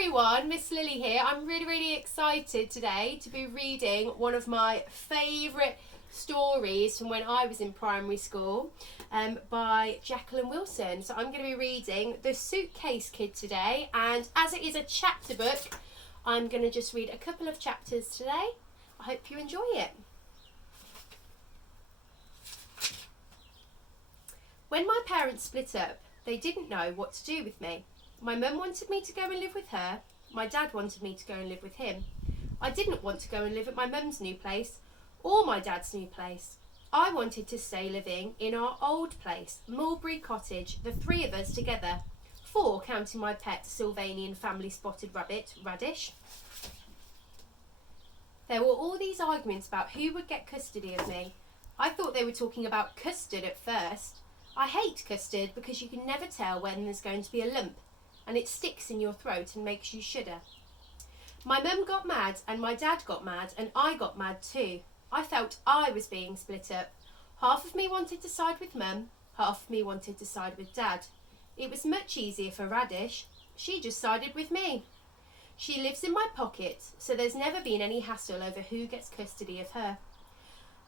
everyone, Miss Lilley here. I'm really excited today to be reading one of my favourite stories from when I was in primary school by Jacqueline Wilson. So I'm going to be reading The Suitcase Kid today, and as it is a chapter book, I'm going to just read a couple of chapters today. I hope you enjoy it. When my parents split up, they didn't know what to do with me. My mum wanted me to go and live with her. My dad wanted me to go and live with him. I didn't want to go and live at my mum's new place or my dad's new place. I wanted to stay living in our old place, Mulberry Cottage, the three of us together. 4, counting my pet Sylvanian family spotted rabbit, Radish. There were all these arguments about who would get custody of me. I thought they were talking about custard at first. I hate custard because you can never tell when there's going to be a lump, and it sticks in your throat and makes you shudder. My mum got mad and my dad got mad and I got mad too. I felt I was being split up. Half of me wanted to side with mum, half of me wanted to side with dad. It was much easier for Radish. She just sided with me. She lives in my pocket, so there's never been any hassle over who gets custody of her.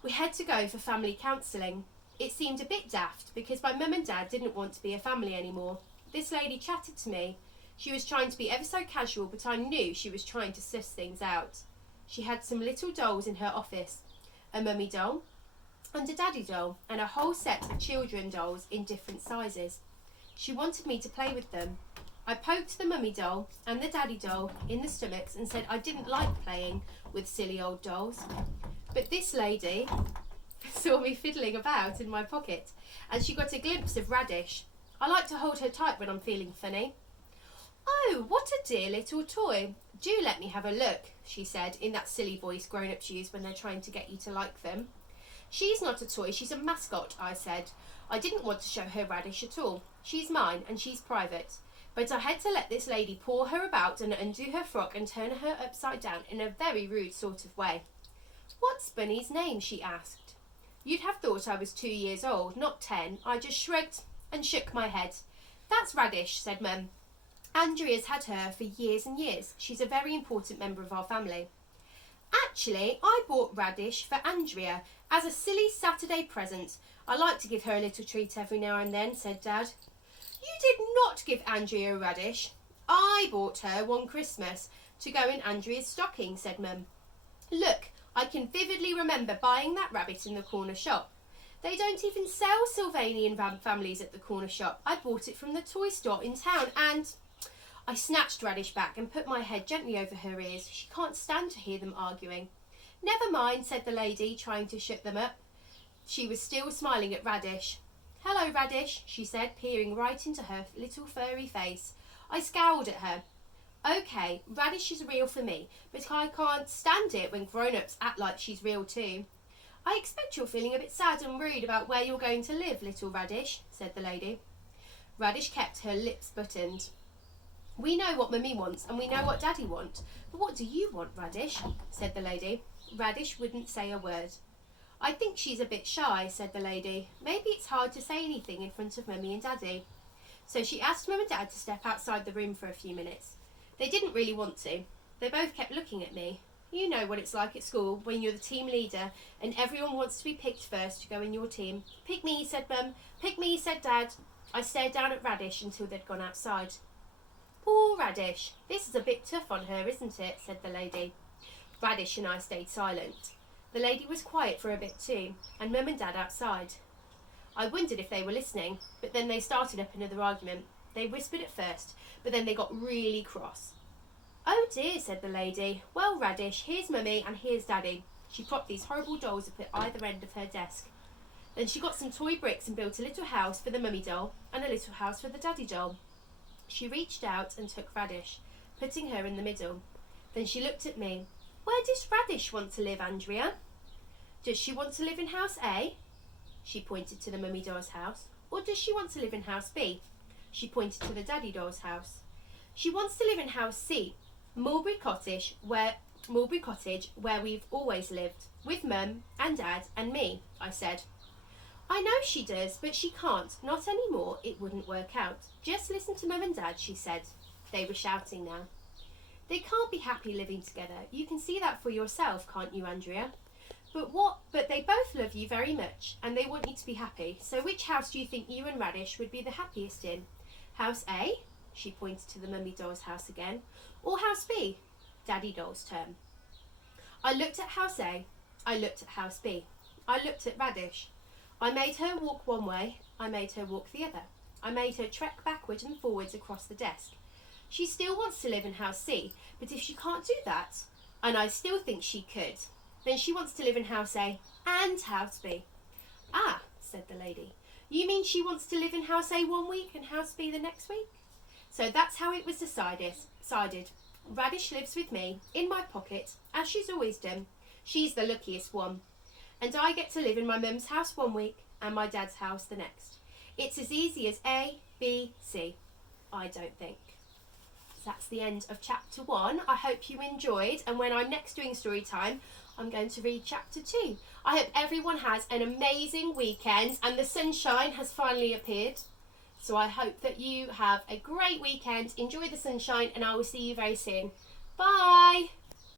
We had to go for family counselling. It seemed a bit daft because my mum and dad didn't want to be a family anymore. This lady chatted to me. She was trying to be ever so casual, but I knew she was trying to suss things out. She had some little dolls in her office, a mummy doll and a daddy doll, and a whole set of children dolls in different sizes. She wanted me to play with them. I poked the mummy doll and the daddy doll in the stomachs and said I didn't like playing with silly old dolls. But this lady saw me fiddling about in my pocket, and she got a glimpse of Radish. I like to hold her tight when I'm feeling funny. Oh, what a dear little toy. Do let me have a look, she said, in that silly voice grown-ups use when they're trying to get you to like them. She's not a toy, she's a mascot, I said. I didn't want to show her Radish at all. She's mine and she's private. But I had to let this lady paw her about and undo her frock and turn her upside down in a very rude sort of way. What's Bunny's name? She asked. You'd have thought I was 2 years old, not 10. I just shrugged and shook my head. That's Radish, said Mum. Andrea's had her for years and years. She's a very important member of our family. Actually, I bought Radish for Andrea as a silly Saturday present. I like to give her a little treat every now and then, said Dad. You did not give Andrea Radish. I bought her one Christmas to go in Andrea's stocking, said Mum. Look, I can vividly remember buying that rabbit in the corner shop. They don't even sell Sylvanian families at the corner shop. I bought it from the toy store in town and... I snatched Radish back and put my head gently over her ears. She can't stand to hear them arguing. Never mind, said the lady, trying to shut them up. She was still smiling at Radish. Hello, Radish, she said, peering right into her little furry face. I scowled at her. OK, Radish is real for me, but I can't stand it when grown-ups act like she's real too. I expect you're feeling a bit sad and worried about where you're going to live, little Radish, said the lady. Radish kept her lips buttoned. We know what Mummy wants and we know what Daddy wants, but what do you want, Radish? Said the lady. Radish wouldn't say a word. I think she's a bit shy, said the lady. Maybe it's hard to say anything in front of Mummy and Daddy. So she asked Mum and Dad to step outside the room for a few minutes. They didn't really want to. They both kept looking at me. You know what it's like at school when you're the team leader and everyone wants to be picked first to go in your team. Pick me, said Mum. Pick me, said Dad. I stared down at Radish until they'd gone outside. Poor Radish. This is a bit tough on her, isn't it? Said the lady. Radish and I stayed silent. The lady was quiet for a bit too, and Mum and Dad outside. I wondered if they were listening, but then they started up another argument. They whispered at first, but then they got really cross. Oh dear, said the lady. Well, Radish, here's Mummy and here's Daddy. She propped these horrible dolls up at either end of her desk. Then she got some toy bricks and built a little house for the Mummy doll and a little house for the Daddy doll. She reached out and took Radish, putting her in the middle. Then she looked at me. Where does Radish want to live, Andrea? Does she want to live in house A? She pointed to the Mummy doll's house. Or does she want to live in house B? She pointed to the Daddy doll's house. She wants to live in house C, Mulberry Cottage, where we've always lived, with Mum and Dad and me, I said. I know she does, but she can't. Not anymore. It wouldn't work out. Just listen to Mum and Dad, she said. They were shouting now. They can't be happy living together. You can see that for yourself, can't you, Andrea? But they both love you very much and they want you to be happy. So which house do you think you and Radish would be the happiest in? House A, she pointed to the Mummy Doll's house again, or House B, Daddy Doll's turn. I looked at House A, I looked at House B, I looked at Radish. I made her walk one way, I made her walk the other. I made her trek backwards and forwards across the desk. She still wants to live in House C, but if she can't do that, and I still think she could, then she wants to live in House A and House B. Ah, said the lady, you mean she wants to live in House A one week and House B the next week? So that's how it was decided. Radish lives with me, in my pocket, as she's always done. She's the luckiest one. And I get to live in my mum's house one week and my dad's house the next. It's as easy as A, B, C. I don't think. That's the end of chapter 1. I hope you enjoyed, and when I'm next doing story time, I'm going to read chapter 2. I hope everyone has an amazing weekend and the sunshine has finally appeared. So I hope that you have a great weekend, enjoy the sunshine, and I will see you very soon. Bye!